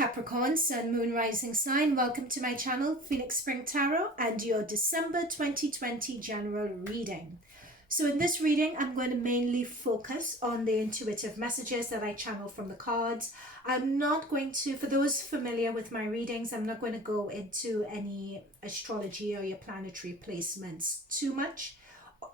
Capricorn, Sun, Moon, Rising sign. Welcome to my channel, Phoenix Spring Tarot, and your December 2020 general reading. So in this reading, I'm going to mainly focus on the intuitive messages that I channel from the cards. I'm not going to, for those familiar with my readings, I'm not going to go into any astrology or your planetary placements too much,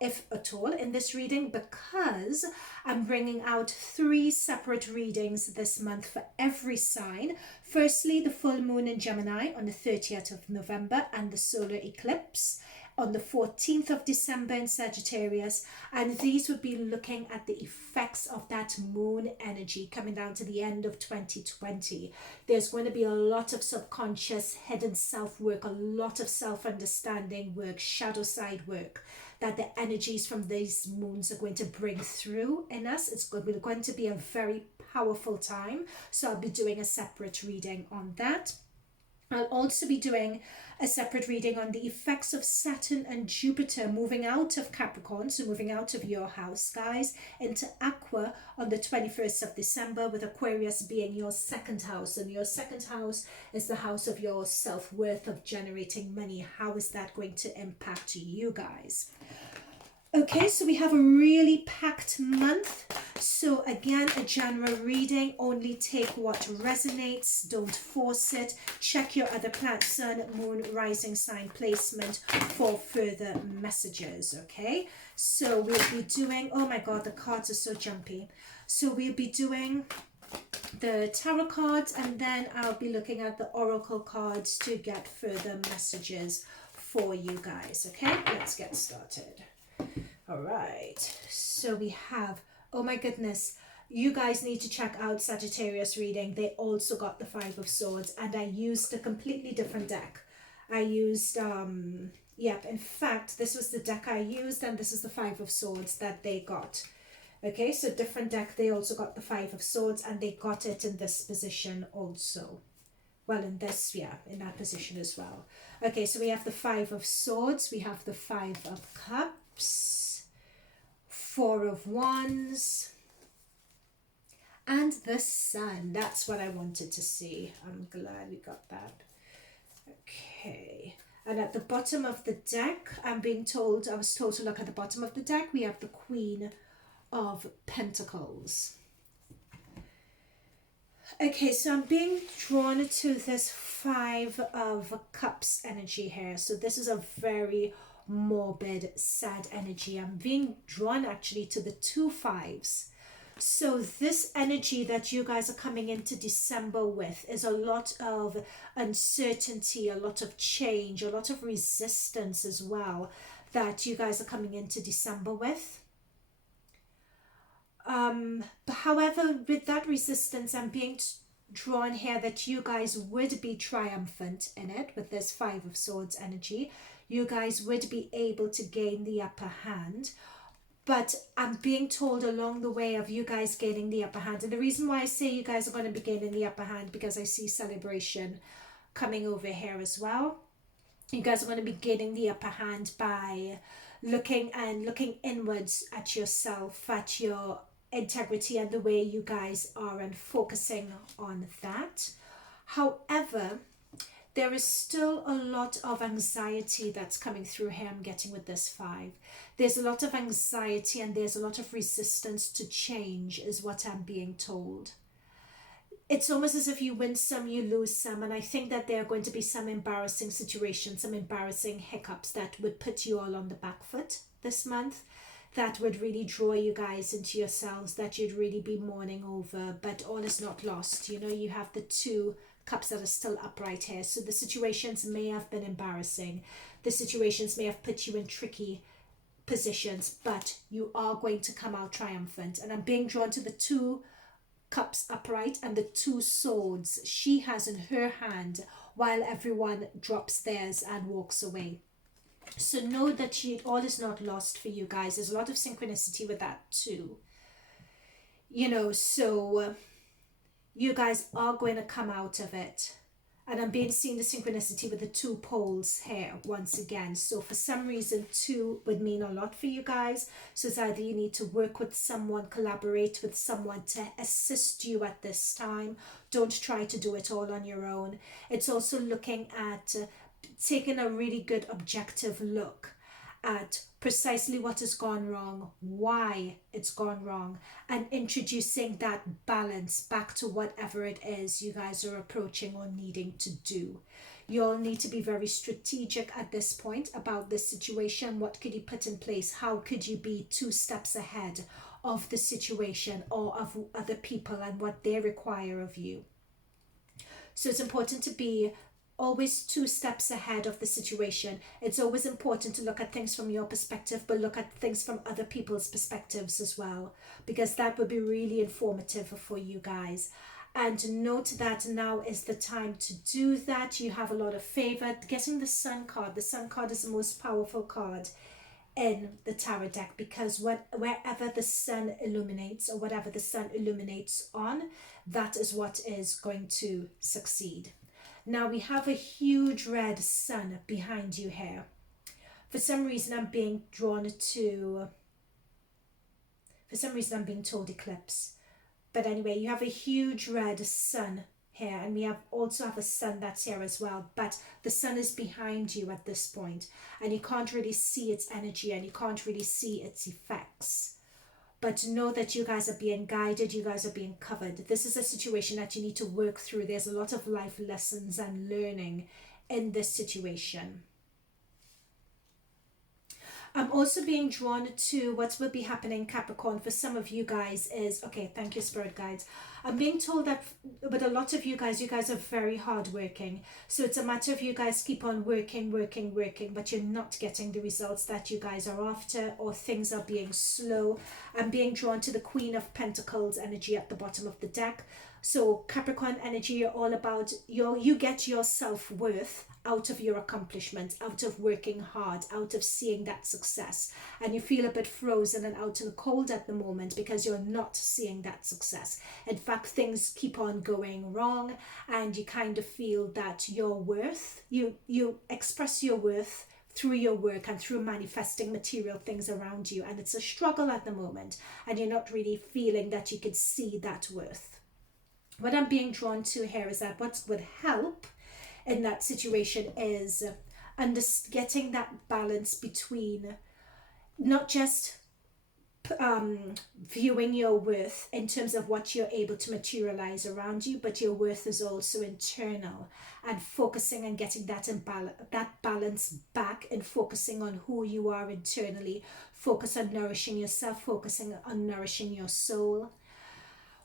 if at all, in this reading, because I'm bringing out 3 separate readings this month for every sign. Firstly, the full moon in Gemini on the 30th of November and the solar eclipse on the 14th of December in Sagittarius, and these would be looking at the effects of that moon energy coming down to the end of 2020. There's going to be a lot of subconscious hidden self work, a lot of self-understanding work, shadow side work that the energies from these moons are going to bring through in us. It's going to be a very powerful time, so I'll be doing a separate reading on that. I'll also be doing a separate reading on the effects of Saturn and Jupiter moving out of Capricorn, so moving out of your house, guys, into Aqua on the 21st of December, with Aquarius being your second house. And your second house is the house of your self-worth, of generating money. How is that going to impact you guys? Okay, so we have a really packed month. So again, a general reading, only take what resonates, don't force it. Check your other planet, sun, moon, rising sign placement for further messages, okay? So we'll be doing, oh my god, the cards are so jumpy. So we'll be doing the tarot cards, and then I'll be looking at the oracle cards to get further messages for you guys, okay? Let's get started. All right, so we have, oh my goodness, you guys need to check out Sagittarius reading. They also got the 5 of Swords, and I used a completely different deck. I used, in fact, this was the deck I used, and this is the 5 of Swords that they got. Okay, so different deck, they also got the 5 of Swords, and they got it in this position also. Well, in this, in that position as well. Okay, so we have the 5 of Swords, we have the 5 of Cups, 4 of Wands, and the Sun. That's what I wanted to see. I'm glad we got that. Okay, and at the bottom of the deck, I was told to look at the bottom of the deck. We have the Queen of Pentacles. Okay, so I'm being drawn to this 5 of Cups energy here. So this is a very morbid, sad energy. I'm being drawn actually to the 2 5s. So this energy that you guys are coming into December with is a lot of uncertainty, a lot of change, a lot of resistance as well that you guys are coming into December with. However, with that resistance, I'm being drawn here that you guys would be triumphant in it with this 5 of Swords energy. You guys would be able to gain the upper hand, but I'm being told along the way of you guys gaining the upper hand. And the reason why I say you guys are going to be gaining the upper hand, because I see celebration coming over here as well. You guys are going to be gaining the upper hand by looking inwards at yourself, at your integrity and the way you guys are, and focusing on that. However, there is still a lot of anxiety that's coming through here. I'm getting with this 5. There's a lot of anxiety and there's a lot of resistance to change is what I'm being told. It's almost as if you win some, you lose some. And I think that there are going to be some embarrassing situations, some embarrassing hiccups that would put you all on the back foot this month. That would really draw you guys into yourselves, that you'd really be mourning over. But all is not lost. You know, you have the 2 Cups that are still upright here. So the situations may have been embarrassing. The situations may have put you in tricky positions, but you are going to come out triumphant. And I'm being drawn to the 2 Cups upright and the 2 Swords she has in her hand, while everyone drops theirs and walks away. So know that all is not lost for you guys. There's a lot of synchronicity with that too. You know, so you guys are going to come out of it. And I'm being seen the synchronicity with the 2 poles here once again. So for some reason 2 would mean a lot for you guys. So it's either you need to work with someone, collaborate with someone to assist you at this time. Don't try to do it all on your own. It's also looking at taking a really good objective look at precisely what has gone wrong, why it's gone wrong, and introducing that balance back to whatever it is you guys are approaching or needing to do. You all need to be very strategic at this point about this situation. What could you put in place? How could you be 2 steps ahead of the situation or of other people and what they require of you? So it's important to be always 2 steps ahead of the situation. It's always important to look at things from your perspective, but look at things from other people's perspectives as well, because that would be really informative for you guys. And note that now is the time to do that. You have a lot of favor. Getting the Sun card. The Sun card is the most powerful card in the tarot deck, because wherever the sun illuminates, or whatever the sun illuminates on, that is what is going to succeed. Now we have a huge red sun behind you here. For some reason I'm being told eclipse. But anyway, you have a huge red sun here, and we also have a sun that's here as well, but the sun is behind you at this point, and you can't really see its energy and you can't really see its effects. But know that you guys are being guided, you guys are being covered. This is a situation that you need to work through. There's a lot of life lessons and learning in this situation. I'm also being drawn to what will be happening, Capricorn, for some of you guys is, okay, thank you, Spirit Guides. I'm being told that with a lot of you guys are very hardworking. So it's a matter of you guys keep on working, but you're not getting the results that you guys are after, or things are being slow. I'm being drawn to the Queen of Pentacles energy at the bottom of the deck. So Capricorn energy, you're all about you get your self-worth out of your accomplishments, out of working hard, out of seeing that success. And you feel a bit frozen and out in the cold at the moment because you're not seeing that success. In fact, things keep on going wrong, and you kind of feel that your worth, you express your worth through your work and through manifesting material things around you. And it's a struggle at the moment, and you're not really feeling that you could see that worth. What I'm being drawn to here is that what would help in that situation is getting that balance between not just viewing your worth in terms of what you're able to materialize around you, but your worth is also internal, and focusing and getting that balance back, and focusing on who you are internally. Focus on nourishing yourself, focusing on nourishing your soul.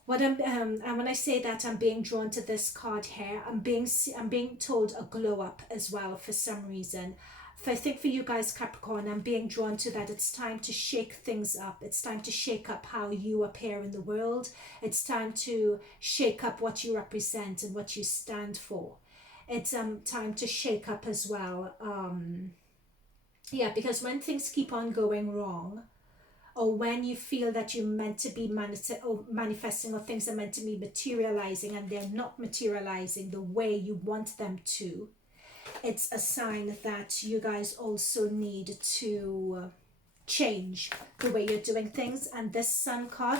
And when I say that, I'm being drawn to this card here. I'm being told a glow up as well for some reason. I think for you guys, Capricorn, I'm being drawn to that it's time to shake things up. It's time to shake up how you appear in the world. It's time to shake up what you represent and what you stand for. It's time to shake up as well. Because when things keep on going wrong, or when you feel that you're meant to be manifesting, or things are meant to be materializing and they're not materializing the way you want them to, it's a sign that you guys also need to change the way you're doing things. And this Sun card,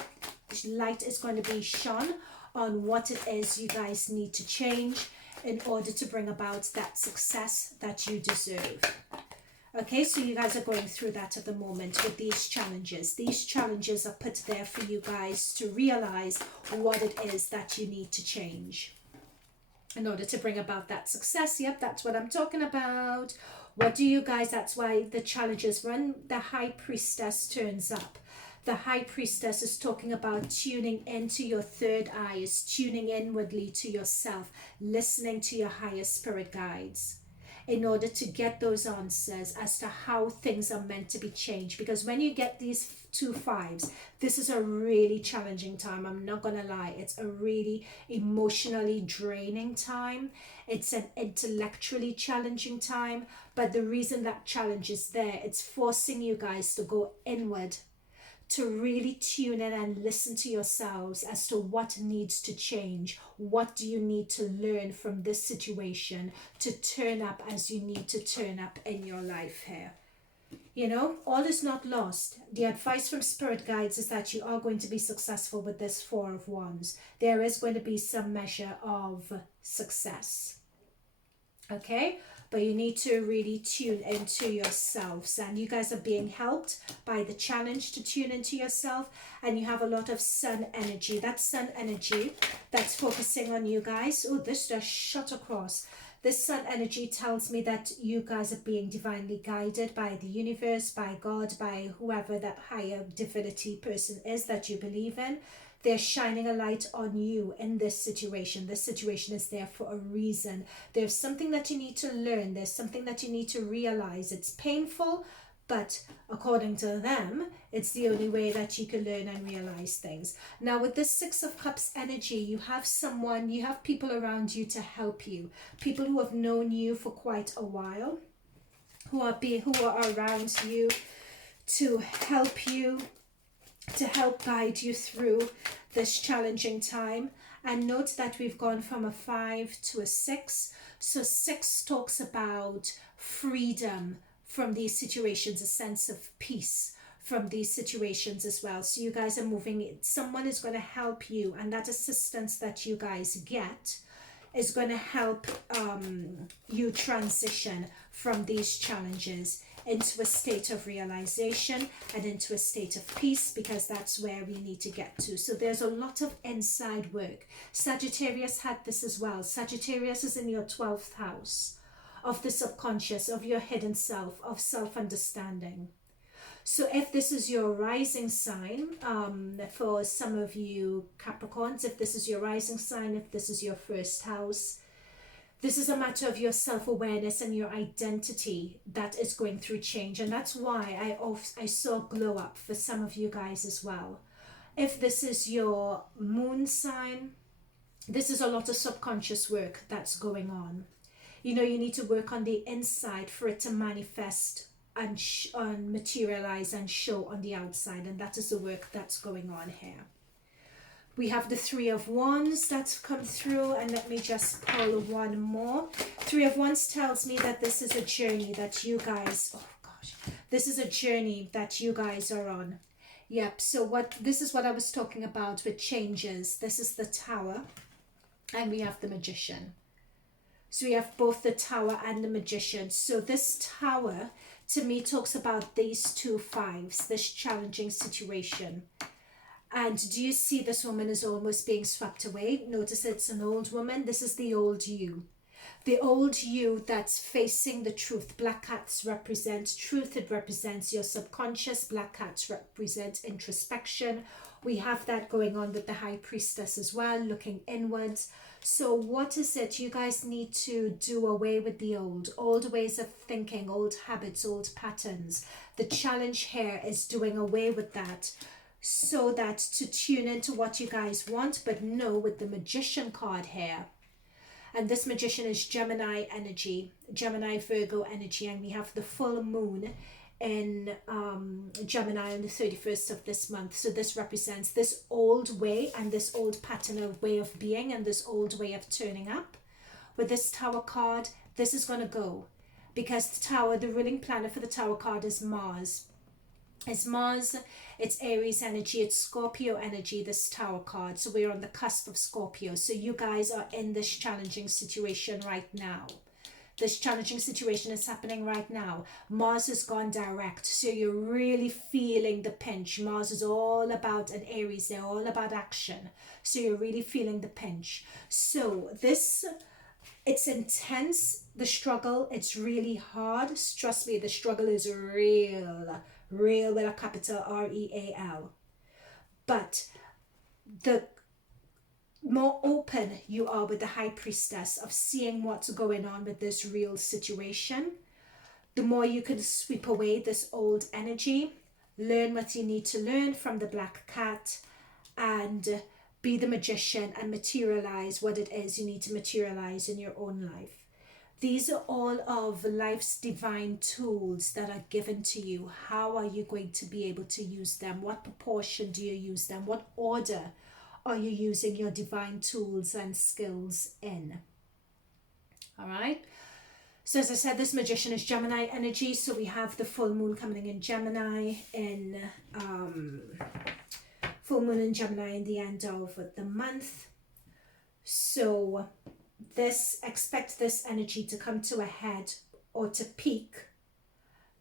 light is going to be shone on what it is you guys need to change in order to bring about that success that you deserve. Okay, so you guys are going through that at the moment with these challenges. These challenges are put there for you guys to realize what it is that you need to change in order to bring about that success. Yep, that's what I'm talking about. What do you guys, that's why the challenges, when the High Priestess turns up, the High Priestess is talking about tuning into your third eye, is tuning inwardly to yourself, listening to your higher spirit guides, in order to get those answers as to how things are meant to be changed. Because when you get these 2 5s, this is a really challenging time. I'm not gonna lie, it's a really emotionally draining time. It's an intellectually challenging time, but the reason that challenge is there, it's forcing you guys to go inward, to really tune in and listen to yourselves as to what needs to change. What do you need to learn from this situation to turn up as you need to turn up in your life here? You know, all is not lost. The advice from spirit guides is that you are going to be successful with this Four of Wands. There is going to be some measure of success. Okay, but you need to really tune into yourselves, and you guys are being helped by the challenge to tune into yourself, and you have a lot of sun energy. That sun energy that's focusing on you guys. Oh, this just shot across. This sun energy tells me that you guys are being divinely guided by the universe, by God, by whoever that higher divinity person is that you believe in. They're shining a light on you in this situation. This situation is there for a reason. There's something that you need to learn. There's something that you need to realize. It's painful, but according to them, it's the only way that you can learn and realize things. Now, with this Six of Cups energy, you have people around you to help you. People who have known you for quite a while, who are around you to help you, to help guide you through this challenging time. And note that we've gone from a 5 to a 6. So 6 talks about freedom from these situations, a sense of peace from these situations as well. So you guys are moving, someone is going to help you, and that assistance that you guys get is going to help you transition from these challenges into a state of realization and into a state of peace, because that's where we need to get to. So there's a lot of inside work. Sagittarius had this as well. Sagittarius is in your 12th house of the subconscious, of your hidden self, of self-understanding. So if this is your rising sign, for some of you Capricorns, if this is your rising sign, if this is your first house, this is a matter of your self-awareness and your identity that is going through change. And that's why I saw glow up for some of you guys as well. If this is your moon sign, this is a lot of subconscious work that's going on. You know, you need to work on the inside for it to manifest and materialize and show on the outside. And that is the work that's going on here. We have the Three of Wands that's come through, and let me just pull one more. Three of Wands tells me that this is a journey that you guys, this is a journey that you guys are on. Yep, so this is what I was talking about with changes. This is the Tower, and we have the Magician. So we have both the Tower and the Magician. So this Tower, to me, talks about these two fives, this challenging situation. And do you see this woman is almost being swept away? Notice it's an old woman. This is the old you. The old you that's facing the truth. Black cats represent truth. It represents your subconscious. Black cats represent introspection. We have that going on with the High Priestess as well, looking inwards. So what is it? You guys need to do away with the old ways of thinking, old habits, old patterns. The challenge here is doing away with that, so that to tune into what you guys want. But no, with the Magician card here, and this Magician is Gemini energy, Gemini Virgo energy, and we have the full moon in Gemini on the 31st of this month. So this represents this old way and this old pattern of way of being and this old way of turning up. With this Tower card, this is going to go, because the Tower, the ruling planet for the Tower card is Mars. It's Mars, it's Aries energy, it's Scorpio energy, this Tower card. So we're on the cusp of Scorpio. So you guys are in this challenging situation right now. This challenging situation is happening right now. Mars has gone direct, so you're really feeling the pinch. Mars is all about, and Aries, they're all about action. So you're really feeling the pinch. So this, it's intense, the struggle, it's really hard. Trust me, the struggle is real with a capital R-E-A-L. But the more open you are with the High Priestess of seeing what's going on with this real situation, the more you can sweep away this old energy, learn what you need to learn from the Black Cat, and be the Magician and materialize what it is you need to materialize in your own life. These are all of life's divine tools that are given to you. How are you going to be able to use them? What proportion do you use them? What order are you using your divine tools and skills in? All right. So as I said, this magician is Gemini energy. So we have the full moon coming in Gemini in the end of the month. So expect this energy to come to a head or to peak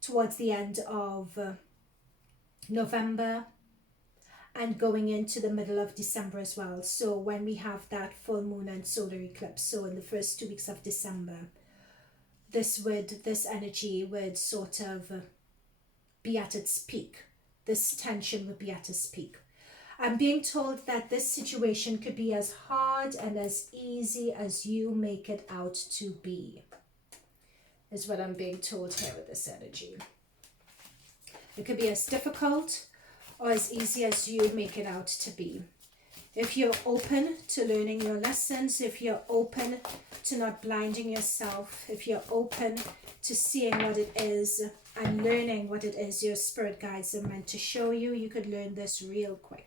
towards the end of November and going into the middle of December as well. So when we have that full moon and solar eclipse, so in the first 2 weeks of December, this energy would sort of be at its peak. This tension would be at its peak. I'm being told that this situation could be as hard and as easy as you make it out to be, is what I'm being told here with this energy. It could be as difficult or as easy as you make it out to be. If you're open to learning your lessons, if you're open to not blinding yourself, if you're open to seeing what it is and learning what it is your spirit guides are meant to show you, you could learn this real quick.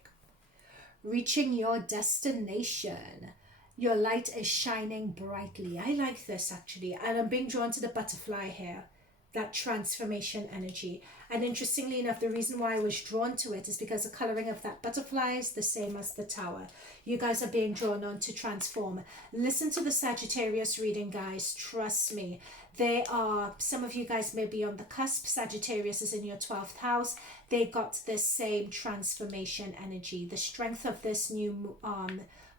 Reaching your destination. Your light is shining brightly. I like this actually. And I'm being drawn to the butterfly here. That transformation energy. And interestingly enough, the reason why I was drawn to it is because the coloring of that butterfly is the same as the tower. You guys are being drawn on to transform. Listen to the Sagittarius reading, guys. Trust me. Some of you guys may be on the cusp. Sagittarius is in your 12th house. They got this same transformation energy. The strength of this new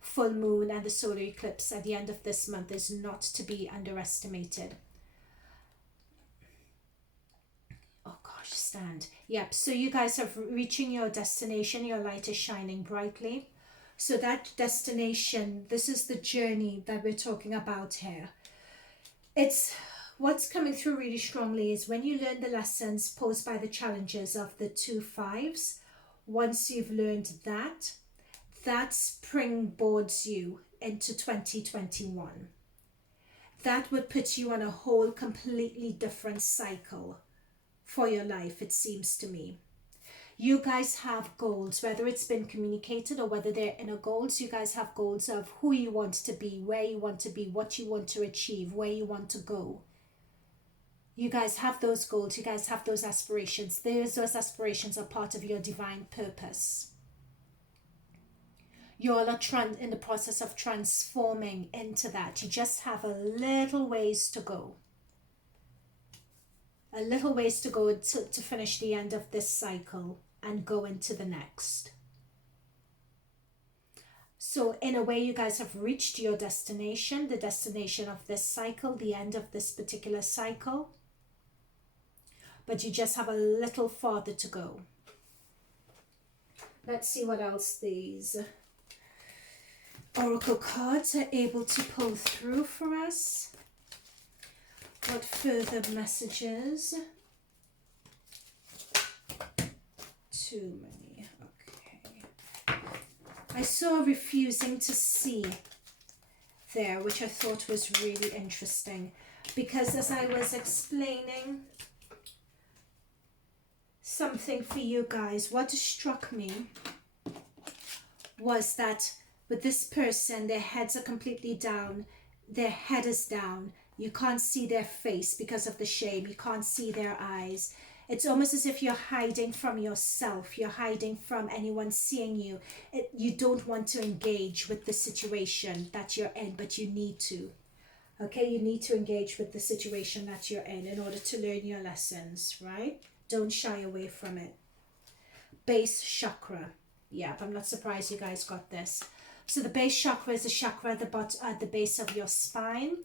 full moon and the solar eclipse at the end of this month is not to be underestimated. Oh gosh, stand. Yep, so you guys are reaching your destination. Your light is shining brightly. So that destination, this is the journey that we're talking about here. What's coming through really strongly is when you learn the lessons posed by the challenges of the 2 5s, once you've learned that springboards you into 2021. That would put you on a whole completely different cycle for your life, it seems to me. You guys have goals, whether it's been communicated or whether they're inner goals. You guys have goals of who you want to be, where you want to be, what you want to achieve, where you want to go. You guys have those goals. You guys have those aspirations. Those aspirations are part of your divine purpose. You all are in the process of transforming into that. You just have a little ways to go. A little ways to go to finish the end of this cycle and go into the next. So in a way, you guys have reached your destination, the destination of this cycle, the end of this particular cycle. But you just have a little farther to go. Let's see what else these oracle cards are able to pull through for us. What further messages? Too many. Okay. I saw refusing to see there, which I thought was really interesting. Because as I was explaining something for you guys, what struck me was that with this person, their heads are completely down. Their head is down. You can't see their face because of the shame. You can't see their eyes. It's almost as if you're hiding from yourself. You're hiding from anyone seeing you. You don't want to engage with the situation that you're in, but you need to. Okay, you need to engage with the situation that you're in order to learn your lessons, right? Don't shy away from it. Base chakra. Yeah, I'm not surprised you guys got this. So the base chakra is a chakra at the base of your spine.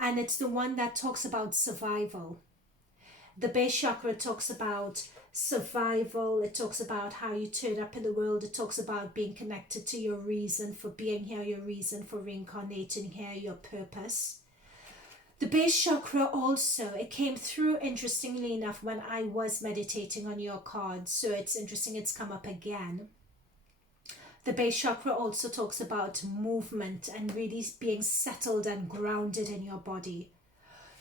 And it's the one that talks about survival. The base chakra talks about survival. It talks about how you turn up in the world. It talks about being connected to your reason for being here, your reason for reincarnating here, your purpose. The base chakra also, it came through interestingly enough when I was meditating on your cards. So it's interesting it's come up again. The base chakra also talks about movement and really being settled and grounded in your body.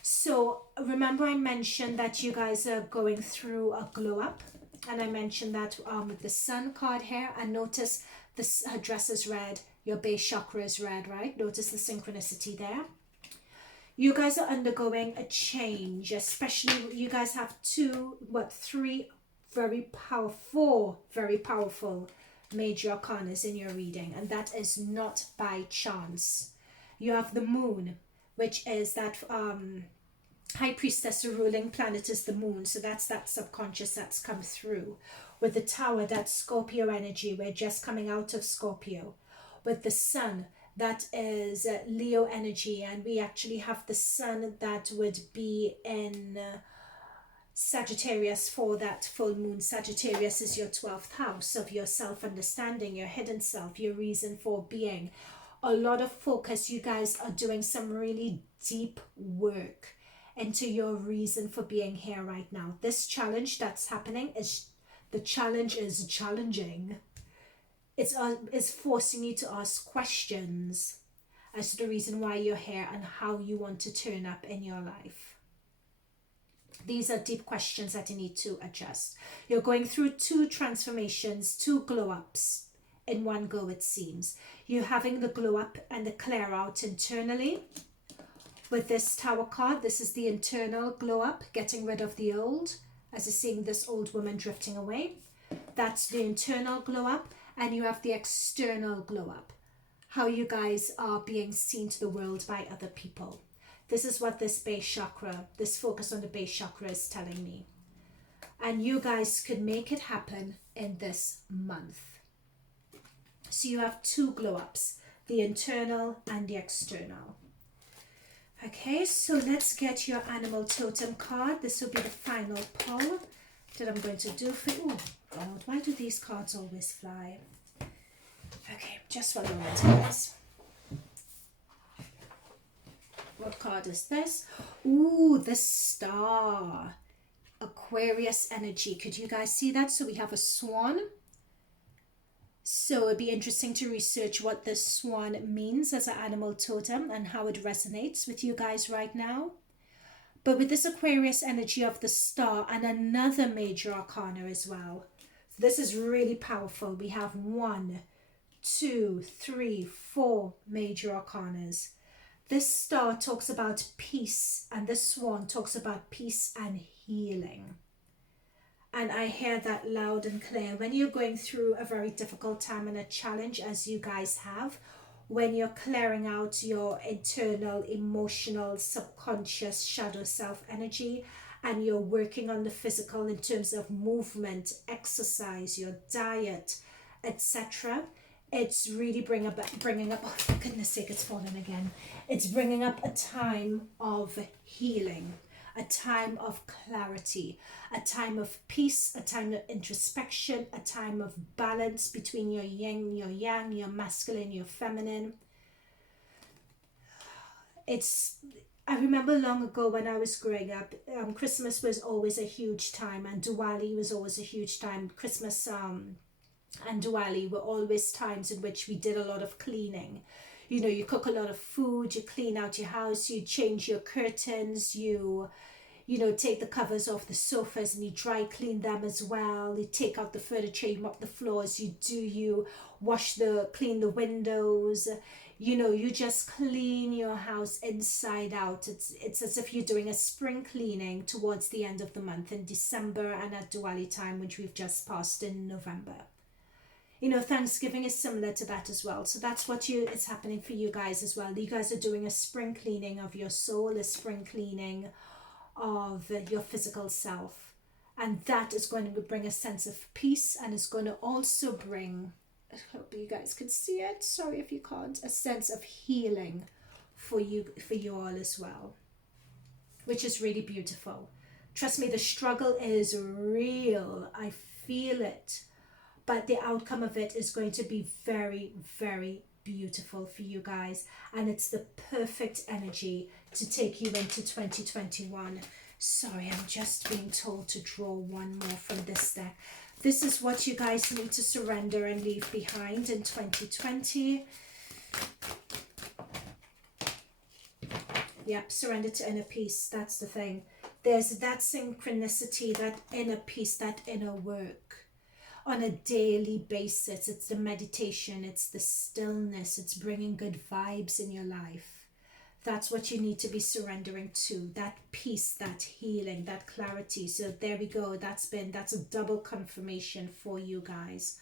So remember I mentioned that you guys are going through a glow up, and I mentioned that with the sun card here, and notice this, her dress is red, your base chakra is red, right? Notice the synchronicity there. You guys are undergoing a change, especially you guys have three very powerful major arcanas in your reading, and that is not by chance. You have the moon, which is that high priestess, the ruling planet is the moon, so that's that subconscious that's come through. With the tower, that's Scorpio energy, we're just coming out of Scorpio. With the sun, that is Leo energy, and we actually have the sun that would be in Sagittarius for that full moon. Sagittarius is your 12th house of your self-understanding, your hidden self, your reason for being. A lot of focus. You guys are doing some really deep work into your reason for being here right now. This challenge that's happening is, the challenge is challenging. It's forcing you to ask questions as to the reason why you're here and how you want to turn up in your life. These are deep questions that you need to adjust. You're going through two transformations, two glow ups in one go, it seems. You're having the glow up and the clear out internally. With this tower card, this is the internal glow up, getting rid of the old, as you're seeing this old woman drifting away. That's the internal glow up. And you have the external glow up, how you guys are being seen to the world by other people. This is what this base chakra, this focus on the base chakra is telling me. And you guys could make it happen in this month. So you have two glow ups, the internal and the external. Okay, so let's get your animal totem card. This will be the final pull that I'm going to do for you. Oh God, why do these cards always fly? Okay, just one moment, guys. What card is this? Ooh, the star. Aquarius energy. Could you guys see that? So we have a swan. So it'd be interesting to research what this swan means as an animal totem and how it resonates with you guys right now. But with this Aquarius energy of the star and another major arcana as well. This is really powerful. We have 1, 2, 3, 4 major arcanas. This star talks about peace, and this swan talks about peace and healing. And I hear that loud and clear. When you're going through a very difficult time and a challenge, as you guys have, when you're clearing out your internal, emotional, subconscious, shadow self energy, and you're working on the physical in terms of movement, exercise, your diet, etc., it's really bringing up, oh for goodness sake, it's fallen again. It's bringing up a time of healing, a time of clarity, a time of peace, a time of introspection, a time of balance between your yin, your yang, your masculine, your feminine. I remember long ago when I was growing up, Christmas was always a huge time, and Diwali was always a huge time. Christmas and Diwali were always times in which we did a lot of cleaning. You know, you cook a lot of food, you clean out your house, you change your curtains, you take the covers off the sofas and you dry clean them as well. You take out the furniture, you mop the floors, you clean the windows. You just clean your house inside out. It's as if you're doing a spring cleaning towards the end of the month in December and at Diwali time, which we've just passed in November. Thanksgiving is similar to that as well. So that's it's happening for you guys as well. You guys are doing a spring cleaning of your soul, a spring cleaning of your physical self. And that is going to bring a sense of peace, and is going to also bring, I hope you guys can see it, sorry if you can't, a sense of healing for you all as well, which is really beautiful. Trust me, the struggle is real. I feel it. But the outcome of it is going to be very, very beautiful for you guys. And it's the perfect energy to take you into 2021. Sorry, I'm just being told to draw one more from this deck. This is what you guys need to surrender and leave behind in 2020. Yep, surrender to inner peace. That's the thing. There's that synchronicity, that inner peace, that inner work on a daily basis. It's the meditation, it's the stillness, it's bringing good vibes in your life. That's what you need to be surrendering to, that peace, that healing, that clarity. So there we go. That's a double confirmation for you guys.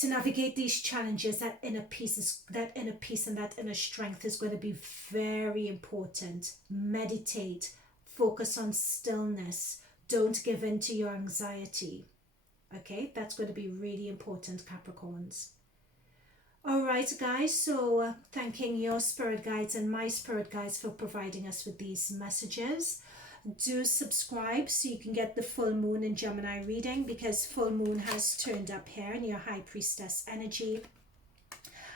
To navigate these challenges, that inner peace and that inner strength is going to be very important. Meditate, focus on stillness. Don't give in to your anxiety. Okay, that's going to be really important, Capricorns. All right, guys, so thanking your spirit guides and my spirit guides for providing us with these messages. Do subscribe so you can get the full moon in Gemini reading, because full moon has turned up here in your high priestess energy.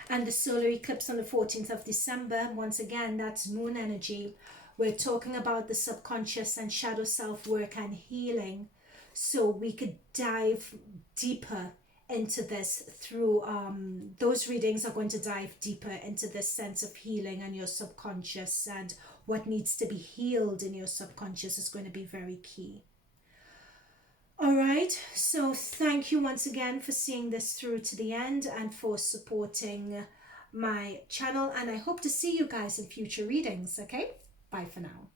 And the solar eclipse on the 14th of December, once again, that's moon energy. We're talking about the subconscious and shadow self work and healing. So we could dive deeper into this through those readings are going to dive deeper into this sense of healing and your subconscious, and what needs to be healed in your subconscious is going to be very key. All right, so thank you once again for seeing this through to the end and for supporting my channel, and I hope to see you guys in future readings. Okay, bye for now.